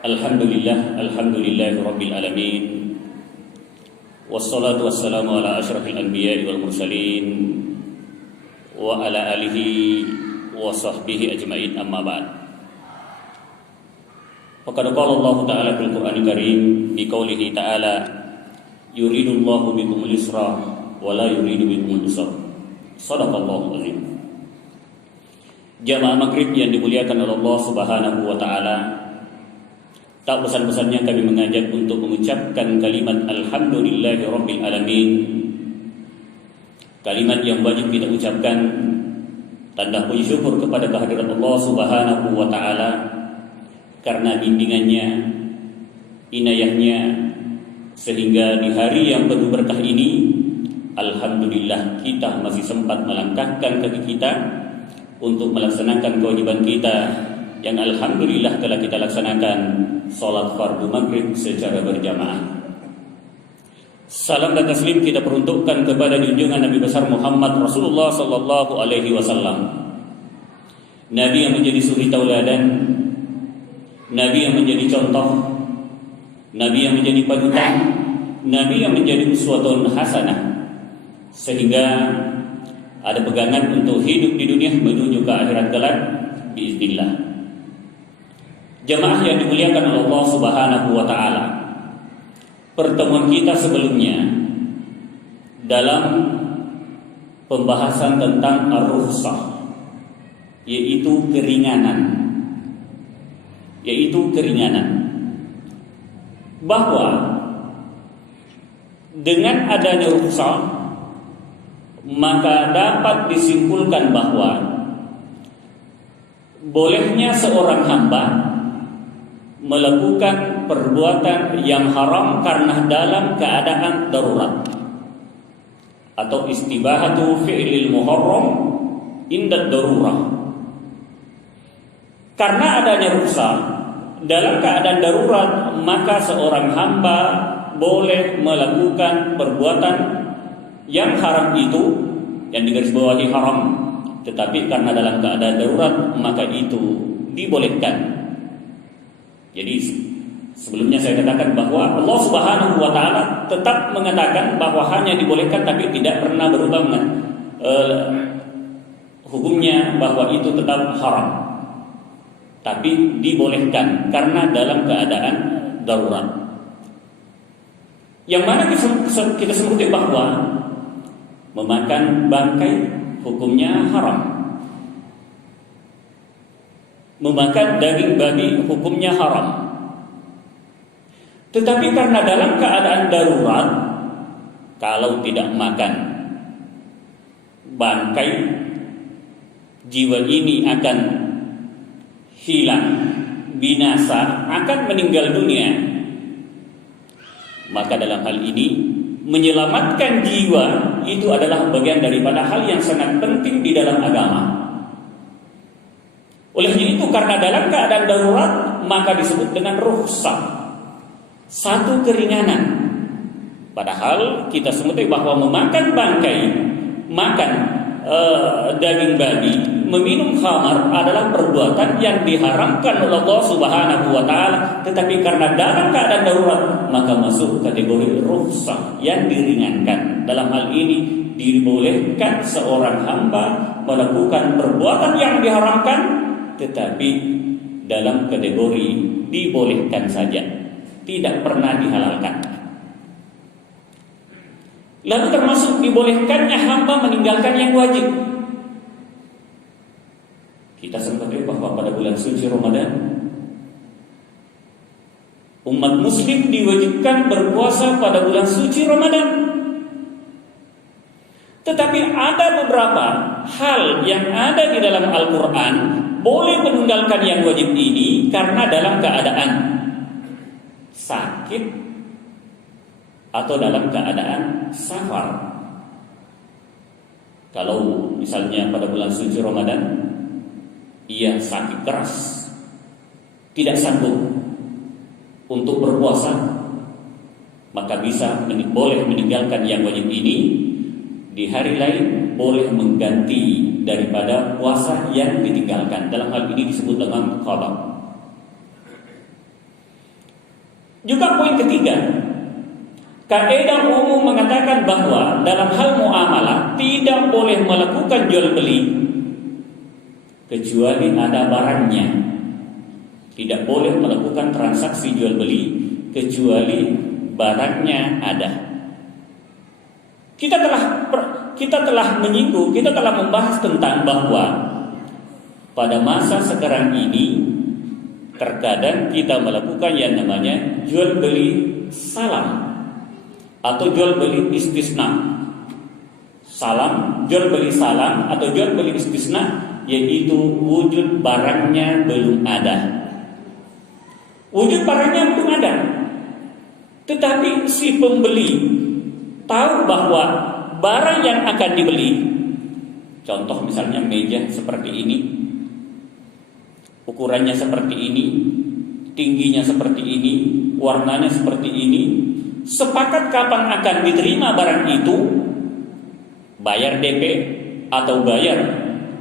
Alhamdulillah Rabbil Alamin. Wassalatu wassalamu ala asyrafil anbiya'i wal mursalin wa ala alihi wa sahbihi ajma'in, amma ba'd. Faqad qala Allah Ta'ala fil Qur'anil Karim bi qoulihi ta'ala yuridullahu bikumul yusra wa la yuridu bikumul usra. Shadaqallahu azim. Jamaah maghrib yang dimuliakan oleh Allah Subhanahu wa Ta'ala, tak bosan-bosannya kami mengajak untuk mengucapkan kalimat Alhamdulillahi Rabbil Alamin. Kalimat yang wajib kita ucapkan, tanda puji syukur kepada kehadirat Allah Subhanahu wa Ta'ala karena bimbingannya, inayahnya, sehingga di hari yang penuh berkah ini Alhamdulillah kita masih sempat melangkahkan kaki kita untuk melaksanakan kewajiban kita yang alhamdulillah telah kita laksanakan, salat fardu maghrib secara berjamaah. Salam dan taslim kita peruntukkan kepada junjungan Nabi besar Muhammad Rasulullah sallallahu alaihi wasallam. Nabi yang menjadi suri tauladan, Nabi yang menjadi contoh, Nabi yang menjadi panutan, Nabi yang menjadi uswatun hasanah, sehingga ada pegangan untuk hidup di dunia menuju ke akhirat kelak biiznillah. Jamaah yang dimuliakan oleh Allah Subhanahu wa Ta'ala, pertemuan kita sebelumnya dalam pembahasan tentang ar-rukhsah, yaitu keringanan, bahwa dengan adanya rukhsah maka dapat disimpulkan bahwa bolehnya seorang hamba melakukan perbuatan yang haram karena dalam keadaan darurat, atau istibahatu fi'lil muharram inda darurah. Karena adanya rukhsah dalam keadaan darurat, maka seorang hamba boleh melakukan perbuatan yang haram itu, yang digarisbawahi haram, tetapi karena dalam keadaan darurat maka itu dibolehkan. Jadi sebelumnya saya katakan bahwa Allah Subhanahu wa Ta'ala tetap mengatakan bahwa hanya dibolehkan, tapi tidak pernah berubah hukumnya bahwa itu tetap haram, tapi dibolehkan karena dalam keadaan darurat. Yang mana kita sebutin bahwa memakan bangkai hukumnya haram, memakan daging babi hukumnya haram. Tetapi karena dalam keadaan darurat, kalau tidak makan bangkai, jiwa ini akan hilang, binasa, akan meninggal dunia. Maka dalam hal ini menyelamatkan jiwa itu adalah bagian daripada hal yang sangat penting di dalam agama. Oleh itu, karena dalam keadaan darurat maka disebut dengan rukhsah, satu keringanan. Padahal kita sebutkan bahwa memakan bangkai, makan daging babi, meminum khamar adalah perbuatan yang diharamkan oleh Allah Subhanahu wa Ta'ala. Tetapi karena dalam keadaan darurat maka masuk kategori rukhsah yang diringankan. Dalam hal ini dibolehkan seorang hamba melakukan perbuatan yang diharamkan, tetapi dalam kategori dibolehkan saja, tidak pernah dihalalkan. Lalu termasuk dibolehkannya hamba meninggalkan yang wajib. Kita sempat lihat bahwa pada bulan suci Ramadan umat muslim diwajibkan berpuasa pada bulan suci Ramadan. Tetapi ada beberapa hal yang ada di dalam Al-Quran boleh meninggalkan yang wajib ini karena dalam keadaan sakit atau dalam keadaan safar. Kalau misalnya pada bulan suci Ramadan ia sakit keras, tidak sanggup untuk berpuasa, maka boleh meninggalkan yang wajib ini. Di hari lain boleh mengganti daripada puasa yang ditinggalkan. Dalam hal ini disebut dengan qada. Juga poin ketiga, kaidah umum mengatakan bahwa dalam hal muamalah tidak boleh melakukan jual beli kecuali ada barangnya. Tidak boleh melakukan transaksi jual beli kecuali barangnya ada. Kita telah menyinggung, kita telah membahas tentang bahwa pada masa sekarang ini terkadang kita melakukan yang namanya jual beli salam atau jual beli istisna. Salam, jual beli salam atau jual beli istisna, yaitu wujud barangnya belum ada. Wujud barangnya belum ada, tetapi si pembeli tahu bahwa barang yang akan dibeli, contoh misalnya meja seperti ini, ukurannya seperti ini, tingginya seperti ini, warnanya seperti ini, sepakat kapan akan diterima barang itu, bayar DP atau bayar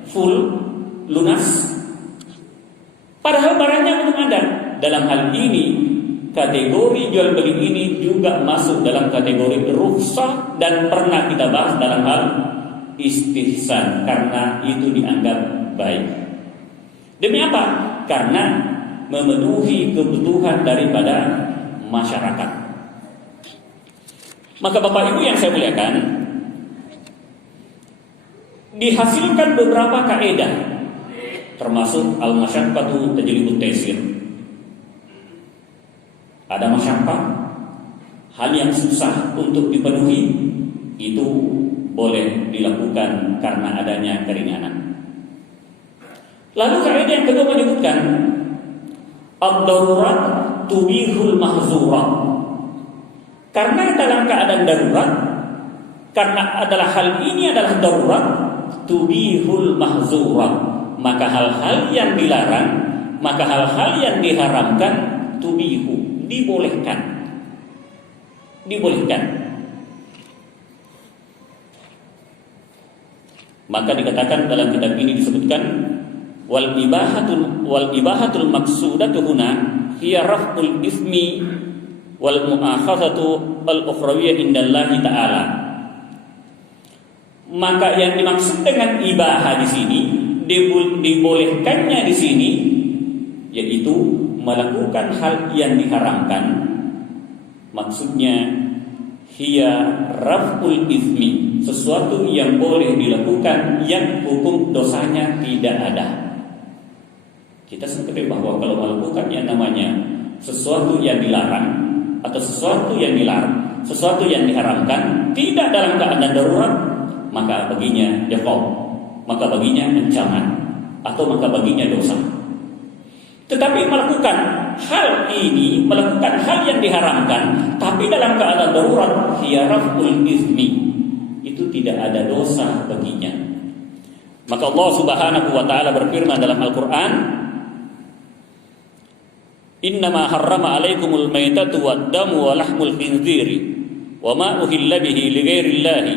full lunas, padahal barangnya belum ada. Dalam hal ini kategori jual beli ini juga masuk dalam kategori rukhsah dan pernah kita bahas dalam hal istihsan karena itu dianggap baik. Demi apa? Karena memenuhi kebutuhan daripada masyarakat. Maka Bapak Ibu yang saya muliakan, dihasilkan beberapa kaidah termasuk al-masyaqqatu tajlibut taysir. Ada masyarakat, hal yang susah untuk dipenuhi itu boleh dilakukan karena adanya keringanan. Lalu kaidah yang kedua menyebutkan ad-darurat tubihul mahzurat. Karena dalam keadaan darurat, karena hal ini adalah darurat, tubihul mahzurat, maka hal-hal yang dilarang, maka hal-hal yang diharamkan tubihu, dibolehkan. Maka dikatakan dalam kitab ini disebutkan wal ibahatul maksudatu huna hiya raf'ul ismi wal mu'akhazatu al ukhrawiyyah indallahi ta'ala. Maka yang dimaksud dengan ibahah di sini, dibolehkannya di sini, yaitu melakukan hal yang diharamkan. Maksudnya hiya raf'ul ismi, sesuatu yang boleh dilakukan yang hukum dosanya tidak ada. Kita sepakat bahwa kalau melakukan yang namanya sesuatu yang dilarang atau sesuatu yang dilarang, sesuatu yang diharamkan tidak dalam keadaan darurat, maka baginya iqab, maka baginya ancaman, atau maka baginya dosa. Tetapi melakukan hal ini, melakukan hal yang diharamkan, tapi dalam keadaan darurat, hiya raf'ul ismi, itu tidak ada dosa baginya. Maka Allah Subhanahu wa taala berfirman dalam Al-Qur'an, "Innama harrama 'alaikumul maitatu wad-damu wa lahmul khinziri wa ma uhilla bihi li ghairillahi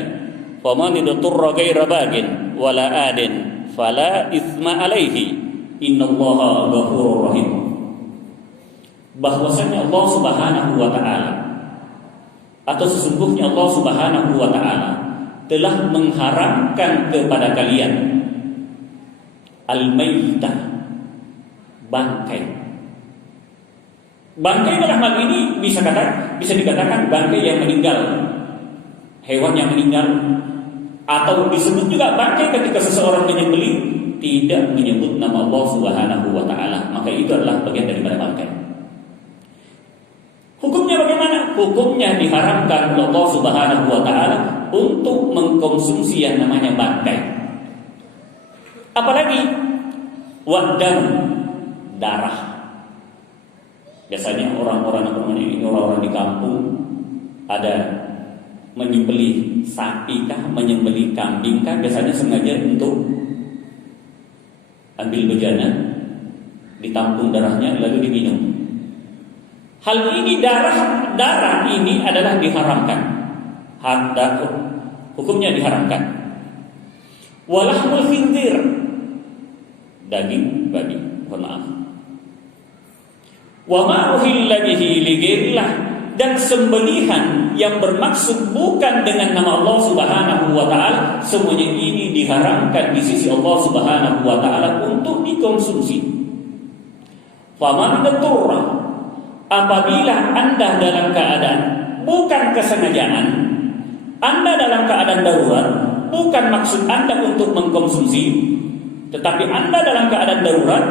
faman idturra ghaira bagin wala adin fala itsma 'alaihi innallaha ghafurur rahim." Bahwasanya Allah Subhanahu wa taala atau sesungguhnya Allah Subhanahu wa taala telah mengharamkan kepada kalian al-maitah, bangkai. Bangkai dalam hal ini bisa dikatakan bangkai yang meninggal, hewan yang meninggal, atau disebut juga bangkai ketika seseorang menyembelih tidak menyebut nama Allah Subhanahu wa taala, maka itu adalah bagian daripada bangkai. Hukumnya bagaimana? Hukumnya diharamkan oleh Allah Subhanahu wa taala untuk mengkonsumsi yang namanya bangkai. Apalagi wadam, darah. Biasanya orang-orang di kampung ada menyembelih sapi kah, menyembelih kambing kah, biasanya sengaja untuk ambil bejana, ditampung darahnya lalu diminum. Hal ini darah ini adalah diharamkan. Hukumnya diharamkan. Walahmul khinzir, daging babi, mohon maaf. Wa ma uhilla bihi li ghairillah, dan sembelihan yang bermaksud bukan dengan nama Allah Subhanahu wa taala, semuanya ini diharamkan di sisi Allah Subhanahu wa taala untuk dikonsumsi. Faman turra, apabila Anda dalam keadaan bukan kesengajaan, Anda dalam keadaan darurat, bukan maksud Anda untuk mengkonsumsi, tetapi Anda dalam keadaan darurat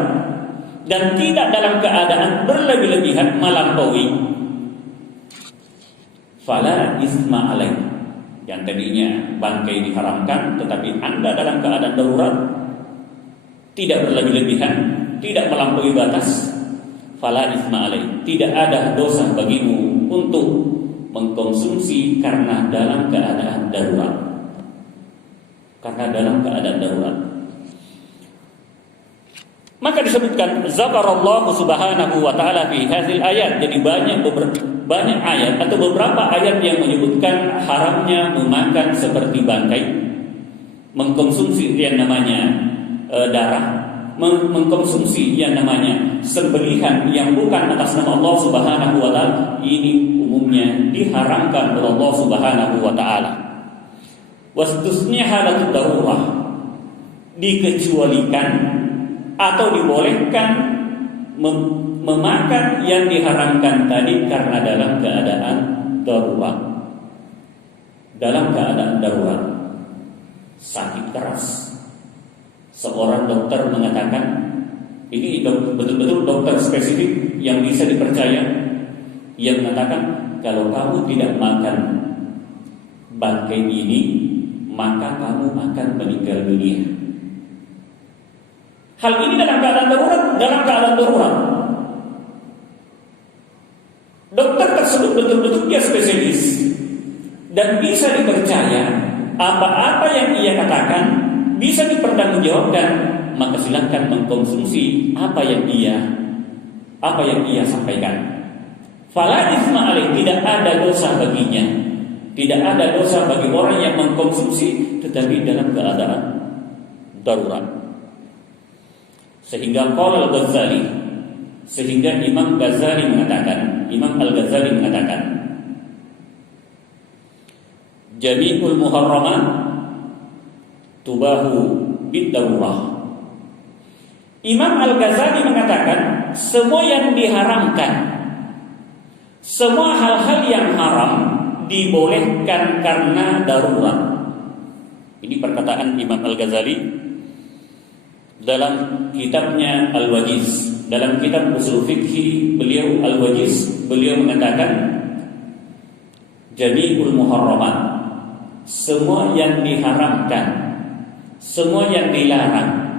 dan tidak dalam keadaan berlebih-lebihan melampaui, fala isma alaih. Yang tadinya bangkai diharamkan, tetapi Anda dalam keadaan darurat, tidak berlebih-lebihan, tidak melampaui batas, fala isma alaih. Tidak ada dosa bagimu untuk mengkonsumsi karena dalam keadaan darurat. Karena dalam keadaan darurat. Maka disebutkan zakarallahu subhanahu wa ta'ala fi hadhil ayat. Jadi banyak ayat atau beberapa ayat yang menyebutkan haramnya memakan seperti bangkai, mengkonsumsi yang namanya darah, mengkonsumsi yang namanya sembelihan yang bukan atas nama Allah Subhanahu wa ta'ala. Ini umumnya diharamkan oleh Allah Subhanahu wa ta'ala. Wastusnya halatul darurah, dikecualikan atau dibolehkan memakan yang diharamkan tadi karena dalam keadaan darurat. Dalam keadaan darurat, sakit keras, seorang dokter mengatakan, ini betul-betul dokter spesifik yang bisa dipercaya, yang mengatakan kalau kamu tidak makan bangkai ini, maka kamu akan meninggal dunia. Hal ini dalam keadaan darurat. Dokter tersebut betul-betul dia spesialis dan bisa dipercaya, apa-apa yang ia katakan bisa dipertanggungjawabkan, maka silakan mengkonsumsi apa yang ia sampaikan. Fala isma alaih, tidak ada dosa baginya. Tidak ada dosa bagi orang yang mengkonsumsi tetapi dalam keadaan darurat. Sehingga Imam Al-Ghazali mengatakan, jami'ul muharramat tubahu bid-darurah. Imam Al-Ghazali mengatakan semua yang diharamkan, semua hal-hal yang haram dibolehkan karena darurat. Ini perkataan Imam Al-Ghazali dalam kitabnya Al-Wajiz. Dalam kitab Ushul Fiqh beliau Al-Wajiz, beliau mengatakan jami'ul muharramat, semua yang diharamkan, semua yang dilarang,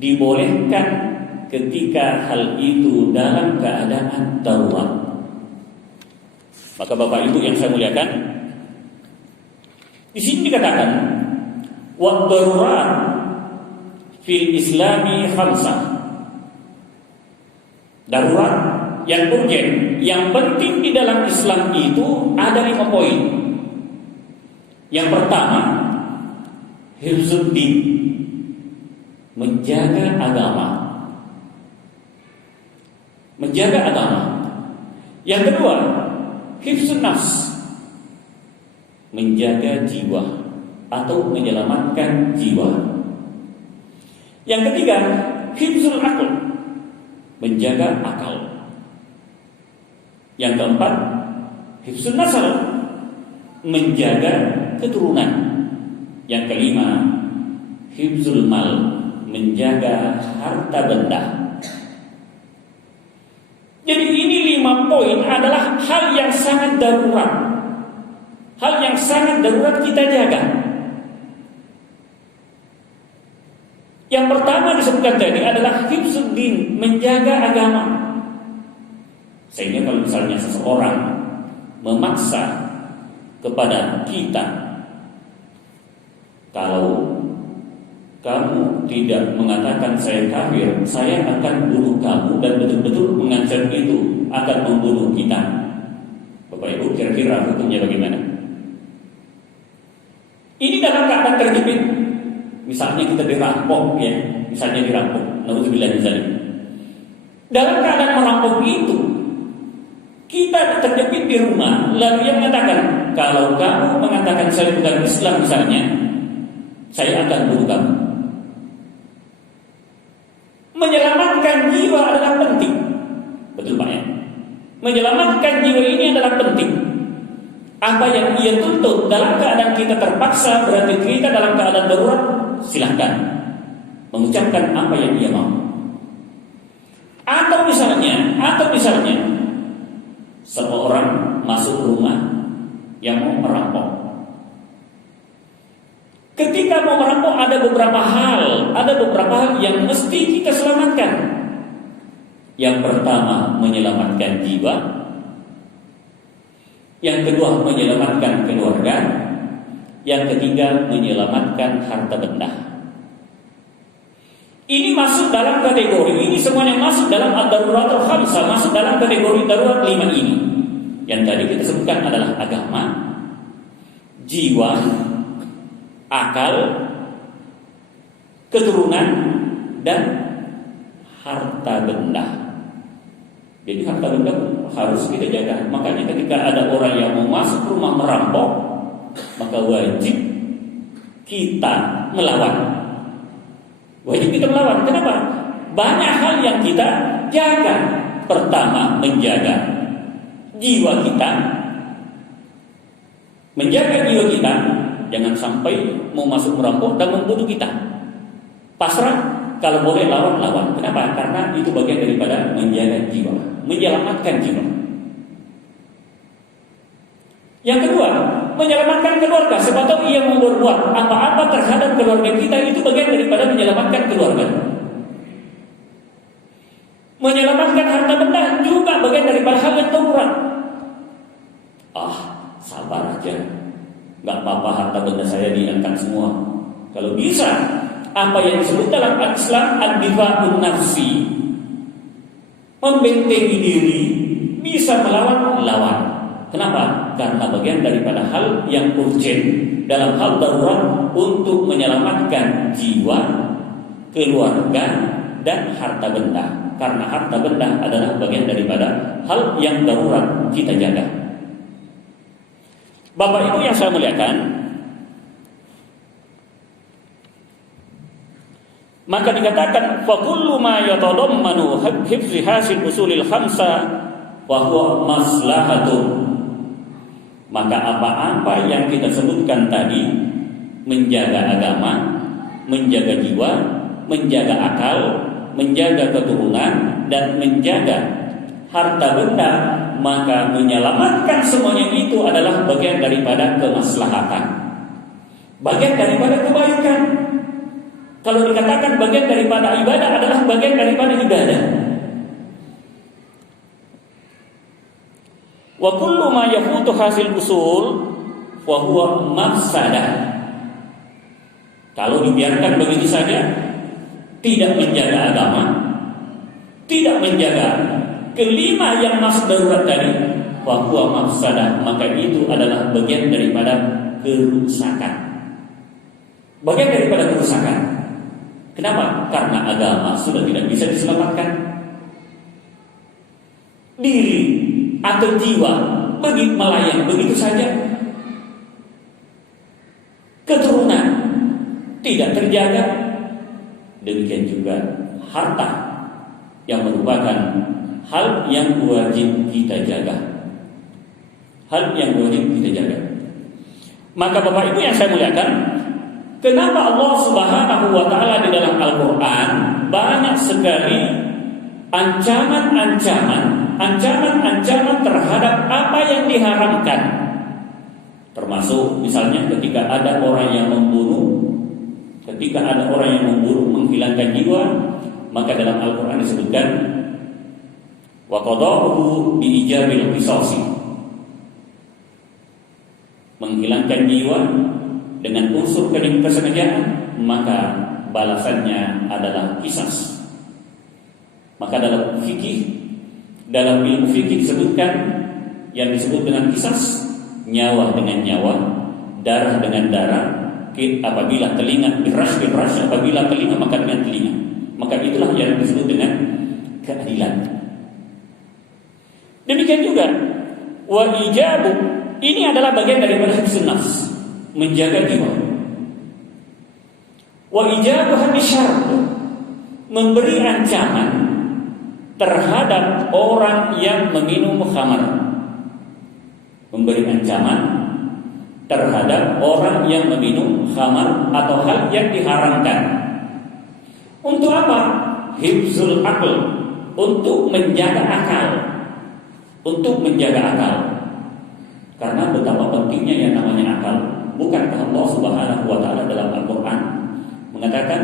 dibolehkan ketika hal itu dalam keadaan darurat. Maka Bapak Ibu yang saya muliakan, di sini dikatakan wa darurat fil islami khamsah. Darurat yang urgen, yang penting di dalam Islam itu ada 5 poin. Yang pertama, hifzuddin, menjaga agama. Menjaga agama. Yang kedua, hifzun nafs, menjaga jiwa atau menyelamatkan jiwa. Yang ketiga, hifzul aql, menjaga akal. Yang keempat, hifzun nasal, menjaga keturunan. Yang kelima, hifzul mal, menjaga harta benda. Jadi ini 5 poin adalah hal yang sangat darurat. Hal yang sangat darurat kita jaga. Yang pertama disebutkan tadi adalah hifzuddin, menjaga agama. Sehingga kalau misalnya seseorang memaksa kepada kita, kalau kamu tidak mengatakan saya kafir, saya akan bunuh kamu, dan betul-betul mengancam itu akan membunuh kita. Bapak Ibu, kira-kira hukumnya bagaimana? Ini dalam keadaan terjepit. Misalnya kita dirampok, ya, misalnya dirampok, naudzubillah min dzalik. Dalam keadaan merampok itu, kita terjepit di rumah, lalu dia mengatakan, kalau kamu mengatakan saya bukan Islam misalnya, saya akan bunuh kamu. Menyelamatkan jiwa adalah penting. Betul Pak ya? Menyelamatkan jiwa ini adalah penting. Apa yang ia tuntut dalam keadaan kita terpaksa, berarti kita dalam keadaan darurat, silahkan mengucapkan apa yang ia mau. Atau misalnya seorang masuk rumah yang mau merampok. Ketika mau merampok ada beberapa hal yang mesti kita selamatkan. Yang pertama menyelamatkan jiwa, yang kedua menyelamatkan keluarga, yang ketiga menyelamatkan harta benda. Ini masuk dalam kategori, ini semuanya masuk dalam ad-daruratul khamsah, masuk dalam kategori darurat 5 ini. Yang tadi kita sebutkan adalah agama, jiwa, akal, keturunan, dan harta benda. Jadi harta benda harus kita jaga. Makanya ketika ada orang yang mau masuk rumah merampok, maka wajib kita melawan. Wajib kita melawan. Kenapa? Banyak hal yang kita jaga. Pertama, menjaga jiwa kita. Menjaga jiwa kita, jangan sampai mau masuk merampok dan membunuh kita. Pasrah, kalau boleh lawan. Kenapa? Karena itu bagian daripada menjaga jiwa, menyelamatkan jiwa. Yang kedua, menyelamatkan keluarga. Sebab tahu ia mau berbuat apa-apa terhadap keluarga kita, itu bagian daripada menyelamatkan keluarga. Menyelamatkan harta benda juga bagian daripada hal yang darurat. Sabar aja, nggak apa-apa harta benda saya diangkat semua. Kalau bisa, apa yang disebut dalam Islam ad-difa'un nafsi, membentengi diri, bisa lawan. Kenapa? Karena bagian daripada hal yang urgent, dalam hal darurat untuk menyelamatkan jiwa, keluarga, dan harta benda. Karena harta benda adalah bagian daripada hal yang darurat kita jaga. Bapak Ibu yang saya muliakan, maka dikatakan fa kullu ma yatadammanu hifzi hasil usulil khamsa wa huwa maslahatun. Maka apa-apa yang kita sebutkan tadi, menjaga agama, menjaga jiwa, menjaga akal, menjaga keturunan, dan menjaga harta benda, maka menyelamatkan semuanya itu adalah bagian daripada kemaslahatan, bagian daripada kebaikan. Kalau dikatakan bagian daripada ibadah adalah bagian daripada ibadah. Wa kullu ma yafutu hasil usul fa huwa mafsadah. Kalau dibiarkan begitu saja, tidak menjaga agama, tidak menjaga kelima yang masuk darurat tadi, fa huwa mafsadah, maka itu adalah bagian daripada kerusakan. Bagian daripada kerusakan. Kenapa? Karena agama sudah tidak bisa diselamatkan. Diri atau jiwa begitu melayang begitu saja. Keturunan tidak terjaga. Demikian juga harta yang merupakan hal yang wajib kita jaga. Hal yang wajib kita jaga. Maka Bapak Ibu yang saya muliakan, kenapa Allah Subhanahu wa taala di dalam Al-Qur'an banyak sekali ancaman terhadap apa yang diharamkan. Termasuk misalnya ketika ada orang yang membunuh, menghilangkan jiwa, maka dalam Al-Qur'an disebutkan wa qada'uhu bi ijabil qisasi. Menghilangkan jiwa dengan unsur kesengajaan, maka balasannya adalah qisas. Maka dalam ilmu fikih disebutkan yang disebut dengan qisas, nyawa dengan nyawa, darah dengan darah, apabila telinga biras, apabila telinga maka dengan telinga. Maka itulah yang disebut dengan keadilan. Demikian juga wa ijabu, ini adalah bagian daripada hifdzun nafs, menjaga jiwa. Wa ijabu hadisyar, memberi ancaman terhadap orang yang meminum khamar. Memberi ancaman terhadap orang yang meminum khamar atau hal yang diharamkan. Untuk apa? Hifzul aql, untuk menjaga akal. Untuk menjaga akal. Karena betapa pentingnya yang namanya akal. Bukankah Allah Subhanahu wa taala dalam Al-Qur'an mengatakan,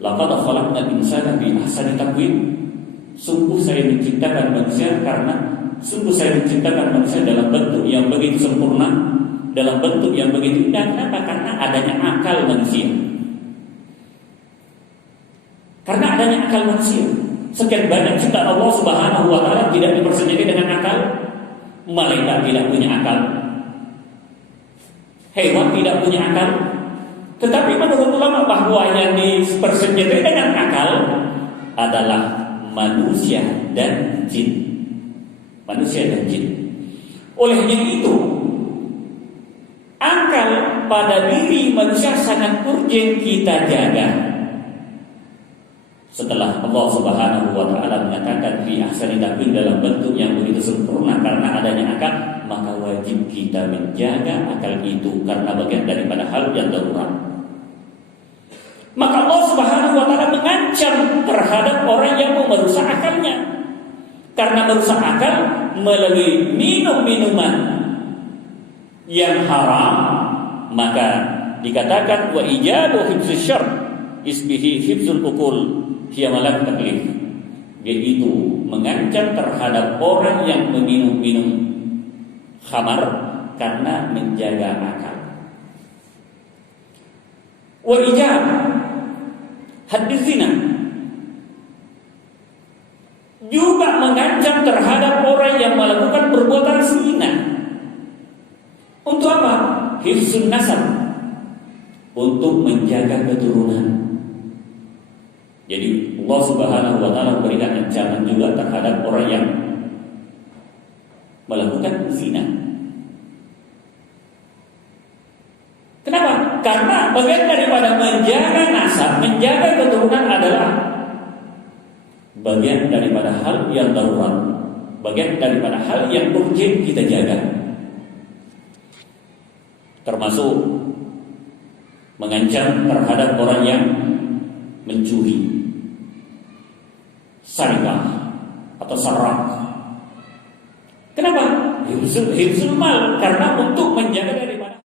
laqad khalaqnal insana fi ahsani taqwim. Sungguh saya menciptakan manusia dalam bentuk yang begitu sempurna, dalam bentuk yang begitu indah. Kenapa? Karena adanya akal manusia. Karena adanya akal manusia. Sekian banyak ciptaan Allah Subhanahu wa taala tidak dipersenyai dengan akal. Malaikat tidak punya akal, hewan tidak punya akal. Tetapi menurut ulama bahwa yang dipersenjatai dengan akal adalah manusia dan jin. Manusia dan jin. Olehnya itu, akal pada diri manusia sangat urgen kita jaga. Setelah Allah Subhanahu wa taala mengatakan fi ahsani taqwim, dalam bentuk yang begitu sempurna karena adanya akal, maka wajib kita menjaga akal itu karena bagian daripada hal yang darurat. Maka Allah Subhanahu wa taala mengancam terhadap orang yang mau merusak akalnya. Karena merusak akal melalui minum-minuman yang haram, maka dikatakan wa ijabu hifdzus syarr isbihi hifdzul uqul hiya malak taklif, yaitu mengancam terhadap orang yang meminum khamar karena menjaga akal. Wa ijab hadis zina, juga mengancam terhadap orang yang melakukan perbuatan zina. Untuk apa? Hifdzun nasab, untuk menjaga keturunan. Jadi Allah Subhanahu wa taala memberikan ancaman juga terhadap orang yang melakukan zina. Kenapa? Karena bagian daripada menjaga nasab, menjaga keturunan adalah bagian daripada hal yang darurat, bagian daripada hal yang urgent kita jaga. Termasuk mengancam terhadap orang yang mencuri, sarikah atau sarak. Kenapa? Hifzul mal, karena untuk menjaga daripada